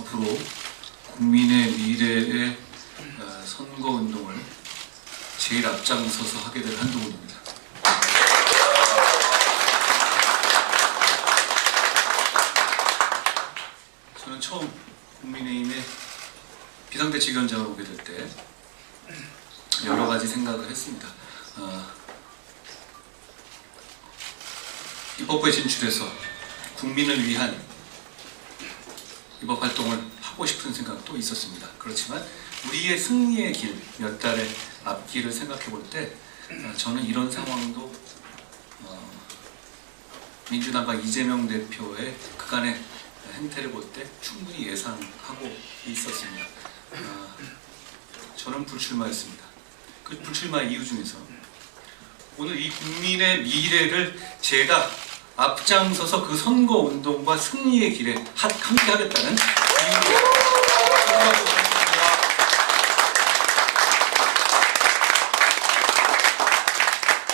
앞으로 국민의 미래의 선거운동을 제일 앞장서서 하게 될 한동훈입니다. 저는 처음 국민의힘의 비상대책위원장으로 오게 될 때 여러 가지 생각을 했습니다. 입법부에 진출해서 국민을 위한 입법 활동을 하고 싶은 생각도 있었습니다. 그렇지만 우리의 승리의 길, 몇 달의 앞길을 생각해 볼 때 저는 이런 상황도 민주당과 이재명 대표의 그간의 행태를 볼 때 충분히 예상하고 있었습니다. 저는 불출마했습니다. 그 불출마의 이유 중에서 오늘 이 국민의 미래를 제가 앞장서서 그 선거운동과 승리의 길에 함께 하겠다는 이유로 출마하고 있습니다.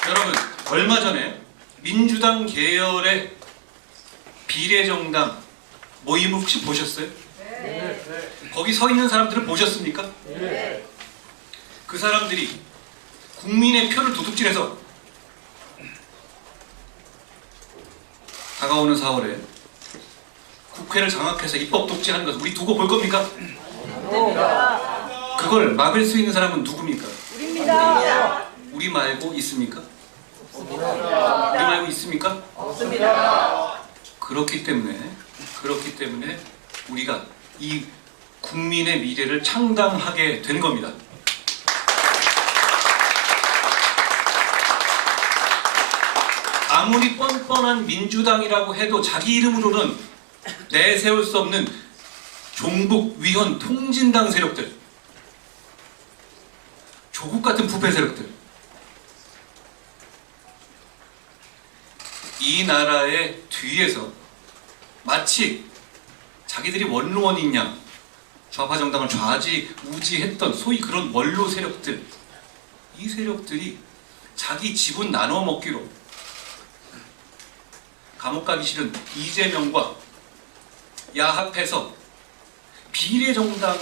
여러분, 얼마 전에 민주당 계열의 비례정당 모임을 혹시 보셨어요? 네. 거기 서 있는 사람들을 보셨습니까? 네. 그 사람들이 국민의 표를 도둑질해서 다가오는 4월에 국회를 장악해서 입법 독재하는 것을 우리 두고 볼 겁니까? 됩니다. 그걸 막을 수 있는 사람은 누굽니까? 우리입니다. 우리 말고 있습니까? 없습니다. 우리 말고 있습니까? 없습니다. 그렇기 때문에 우리가 이 국민의 미래를 창당하게 된 겁니다. 아무리 뻔뻔한 민주당이라고 해도 자기 이름으로는 내세울 수 없는 종북, 위헌, 통진당 세력들, 조국 같은 부패 세력들, 이 나라의 뒤에서 마치 자기들이 원로원인 양 좌파 정당을 좌지우지했던 소위 그런 원로 세력들, 이 세력들이 자기 지분 나눠 먹기로 감옥 가기 싫은 이재명과 야합해서 비례정당을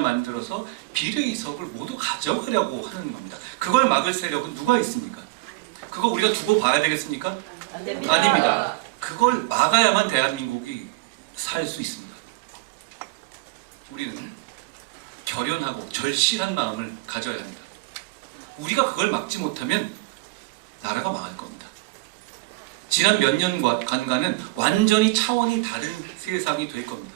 만들어서 비례의석을 모두 가져가려고 하는 겁니다. 그걸 막을 세력은 누가 있습니까? 그거 우리가 두고 봐야 되겠습니까? 안 됩니다. 아닙니다. 그걸 막아야만 대한민국이 살 수 있습니다. 우리는 결연하고 절실한 마음을 가져야 합니다. 우리가 그걸 막지 못하면 나라가 망할 겁니다. 지난 몇 년간은 완전히 차원이 다른 세상이 될 겁니다.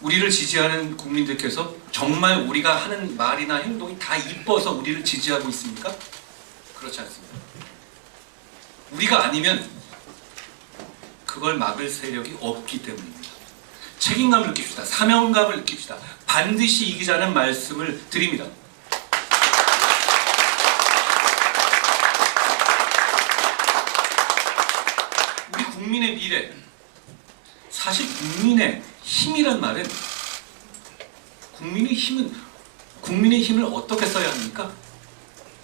우리를 지지하는 국민들께서 정말 우리가 하는 말이나 행동이 다 이뻐서 우리를 지지하고 있습니까? 그렇지 않습니다. 우리가 아니면 그걸 막을 세력이 없기 때문입니다. 책임감을 느낍시다. 사명감을 느낍시다. 반드시 이기자는 말씀을 드립니다. 우리 국민의 미래, 사실 국민의 힘이란 말은 국민의 힘을 어떻게 써야 합니까?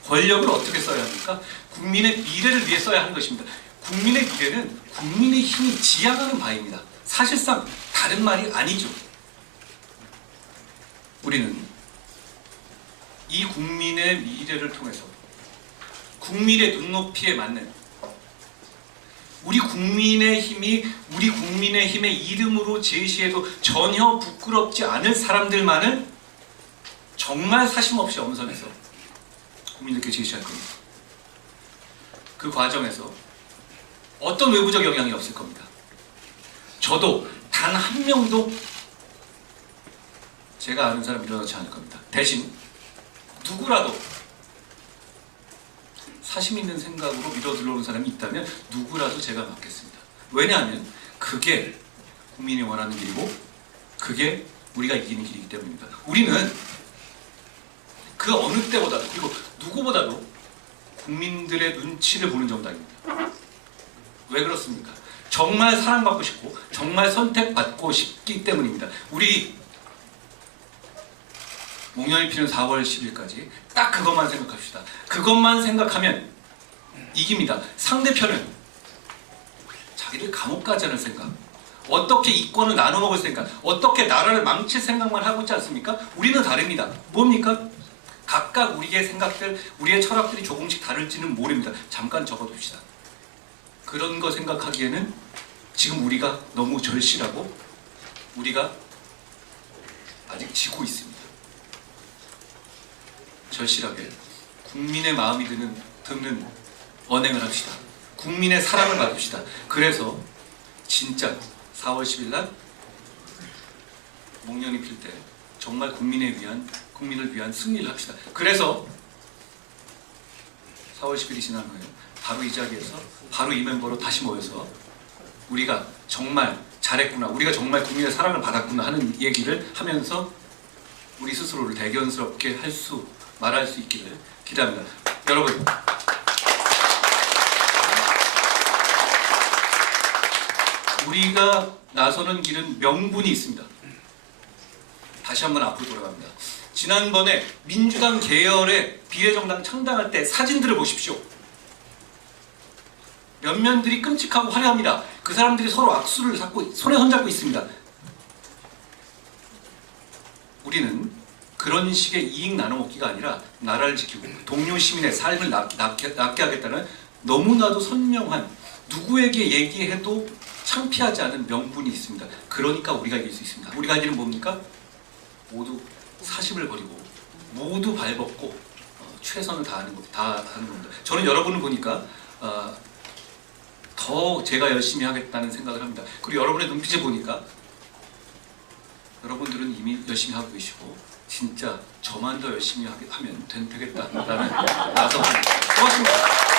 권력을 어떻게 써야 합니까? 국민의 미래를 위해 써야 하는 것입니다. 국민의 미래는 국민의 힘이 지향하는 바입니다. 사실상 다른 말이 아니죠. 우리는 이 국민의 미래를 통해서 국민의 눈높이에 맞는 우리 국민의 힘의 이름으로 제시해도 전혀 부끄럽지 않을 사람들만을 정말 사심없이 엄선해서 국민들께 제시할 겁니다. 그 과정에서 어떤 외부적 영향이 없을 겁니다. 저도 단 한 명도 제가 아는 사람 일어나지 않을 겁니다. 대신 누구라도 사심 있는 생각으로 밀어 들어오는 사람이 있다면 누구라도 제가 맡겠습니다. 왜냐하면 그게 국민이 원하는 길이고 그게 우리가 이기는 길이기 때문입니다. 우리는 그 어느 때보다도 그리고 누구보다도 국민들의 눈치를 보는 정당입니다. 왜 그렇습니까? 정말 사랑받고 싶고 정말 선택받고 싶기 때문입니다. 우리 목련이 피는 4월 10일까지 딱 그것만 생각합시다. 그것만 생각하면 이깁니다. 상대편은 자기들 감옥 가자는 생각, 어떻게 이권을 나눠 먹을 생각, 어떻게 나라를 망칠 생각만 하고 있지 않습니까? 우리는 다릅니다. 뭡니까? 각각 우리의 생각들, 우리의 철학들이 조금씩 다를지는 모릅니다. 잠깐 적어둡시다. 그런 거 생각하기에는 지금 우리가 너무 절실하고 우리가 아직 지고 있습니다. 절실하게 국민의 마음이 듣는 언행을 합시다. 국민의 사랑을 받읍시다. 그래서 진짜 4월 10일 날 목련이 필 때 정말 국민을 위한 승리를 합시다. 그래서 4월 10일이 지난 후에 바로 이 자리에서 바로 이 멤버로 다시 모여서 우리가 정말 잘했구나, 우리가 정말 국민의 사랑을 받았구나 하는 얘기를 하면서 우리 스스로를 대견스럽게 말할 수 있기를 기대합니다. 여러분, 우리가 나서는 길은 명분이 있습니다. 다시 한번 앞으로 돌아갑니다. 지난번에 민주당 계열의 비례정당 창당할 때 사진들을 보십시오. 면면들이 끔찍하고 화려합니다. 그 사람들이 서로 악수를 잡고 손에 손잡고 있습니다. 우리는 그런 식의 이익 나눠먹기가 아니라 나라를 지키고 동료 시민의 삶을 낫게 하겠다는 너무나도 선명한, 누구에게 얘기해도 창피하지 않은 명분이 있습니다. 그러니까 우리가 이길 수 있습니다. 우리가 이기는 뭡니까? 모두 사심을 버리고 모두 발벗고 최선을 다하는 겁니다. 저는 여러분을 보니까 더 제가 열심히 하겠다는 생각을 합니다. 그리고 여러분의 눈빛을 보니까 여러분들은 이미 열심히 하고 계시고 진짜 저만 더 열심히 하면 되겠다라는 나서 고맙습니다.